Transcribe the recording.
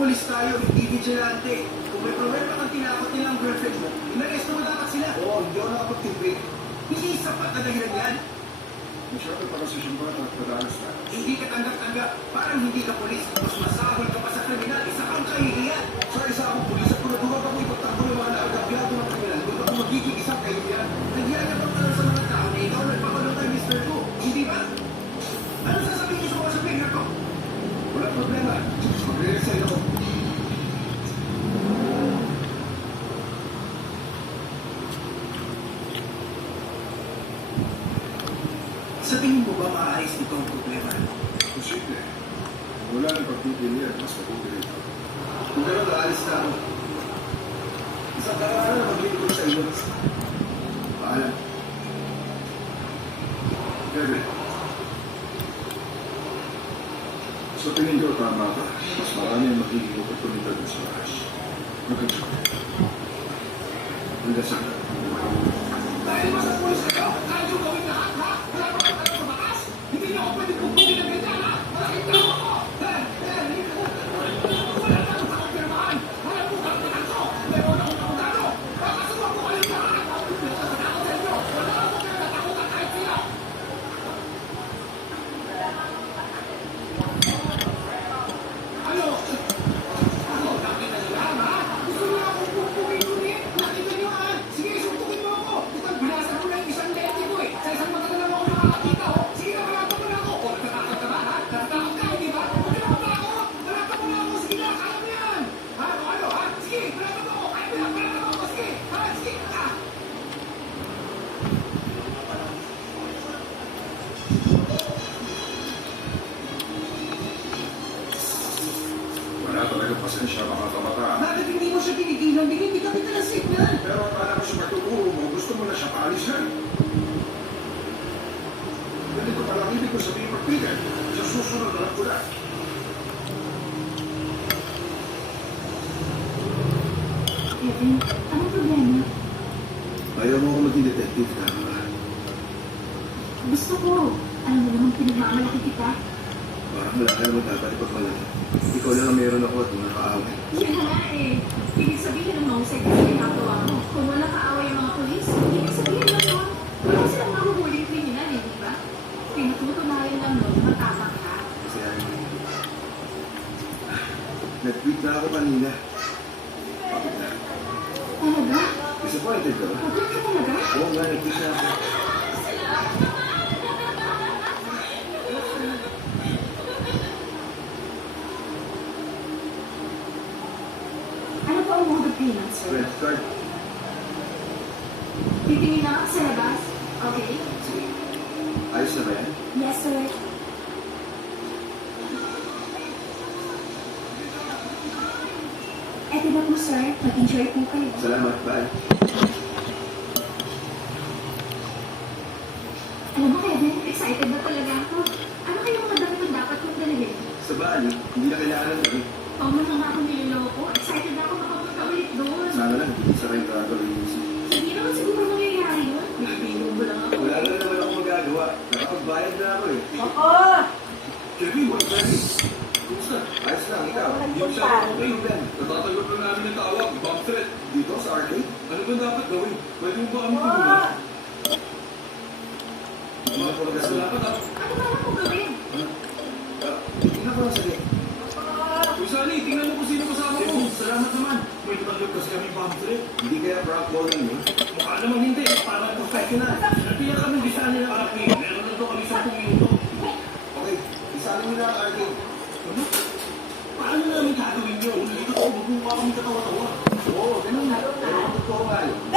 polis tayo, hindi vigilante. Kung may problema kang tinakot nila ang girlfriend mo, inaresto mo dapat sila. Oo, hindi ako nakapagtipid. Hindi sapat na dahilan yan. Masyado para sa simbahan at padalas na. Hindi ka tanggap-tanggap. Parang hindi ka polis. Mas masahol ka pa sa kriminal. Isa kang kahihiyan. Sa isa akong polis at pinaduwag ako ipagtanggol ng mga naagabyado ng kriminal. Doon ako magiging isang kahihiyan. Nagyayabang ka lang sa mga tao na ikaw nagpakulong kay Mr. Go. Hindi ba? Ano sasabihin niyo sa mga sabihin ko? Wala problema. Magre-resign ako. Sa tingin mo ba maayos ito ang problema? Posible. Wala nang pagpipilian. Mas mabuti rito. Kung gano'n, aalis na ako. Isang karaan na maglilingkod sa iyo. Paalam. Kevin. Sa tingin ko, tama ka. Mas marami ang magiging oportunidad sa bahay. Magkakasya. Hanggang dahil mas pulis kayo, kaya yung gawin lahat, ha? Wala pa kayo sa batas? Hindi niyo ako pwede pupugin ng ganyan, ha? Malaking tao ako! Wala na akong kakapirmahan! Wala po kakapirmahan ko! Meron akong kapagano! Kakasuwa ko kayo lahat! Natatakot sa inyo! Wala akong kinatatakutan kahit sila! Ano? Ano? Nakita niyo lang, ha? Gusto niyo akong pupugin ulit? Nakita niyo, ha? Sige, suntukin mo ako! Total, binasa ko na yung isang leti ko, eh! Sa isang mata na lang ako nakakakita, oh! Sige na, malata mo na ako! O, natatakot ka ba, ha? Natatakot ka, hindi ba? Huwag ka na matakot! Malata mo na ako! Sige na, kaya mo yan! Ha? Ano? Ha? Sige, malata mo ako! Kaya mo yan! Malata mo ako! Sige! Ha? Sige! Ha? Wala talaga pasensya mga kabataan. Bakit hindi mo siya tinigilan? Binibig ka kita ng signal! Pero akala ko sa pagtuturo mo, gusto mo na siya paalisan. Ganito pa lang ibig ko sabihin magpigil. Sa susunod na lang ko na. Kevin, anong problema? Ayaw mo ako maging detective, tama ba? Gusto ko. Alam mo naman pinagmamalaki kita. Parang wala ka naman dapat ipagmalaki. Ikaw lang ang meron ako at mga kaaway. Yan na nga eh. Ibig sabihin ng mahusay kasi ginagawa mo. Kung wala kaaway ang mga polis, ibig sabihin lang yun. Wala silang mahuhuling kriminal eh, di ba? Pinututunayan lang nun, matapang ka. Kasi nag-tweet na ako kanina. Bakit na? Talaga? Disappointed ka ba? Pagod ka talaga? Oo nga, nag-tweet na ako. Ano pa ang mode of payment, sir? Credit card. Titingin na ako sa labas. Okay? Sige. Ayos na ba yan? Yes, sir. Eto na po, sir. Mag-enjoy po kayo. Salamat, bye. Alam mo, Kevin, excited na talaga ako. Ano kayong mga damit ang dapat kong dalhin? Sa Bali, hindi na kailangan ng gabi. Huwag mo naman ako niloloko. Excited na ako makapunta ulit doon. Sana lang, hindi sa kayo gagawin yung isip. Hindi naman siguro mangyayari yun. Nabibiro mo lang ako. Wala na naman ako magagawa. Nakapagbayad na ako eh. Oo! Kevin, what's that? Kumusta? Ayos lang, ikaw. Walang Hindi mo siya punta. okay Ben. Natatanggap na namin ng tawag. Bomb threat. Dito sa arcade? Ano ba dapat gawin? Pwede mo ba kami tumuloy? Hindi na po nagkasal. Dapat ah. Ano ba ako gawin? Tingnan ko lang saglit. Uy, Sally, tingnan mo kung sino kasama ko. Salamat naman. May natanggap kasi kami bomb threat. Hindi kaya prank calling mo? Mukha naman hindi. Parang professional. Napiyak kami bisa nila arcade. Meron na to kami 10 minuto. Okay, isali mo na ang arcade. Ano? Paano namin gagawin yun? Dito ko, magmumukha kami katawa-tawa. Oo, ganun na. Pero totoo nga yun.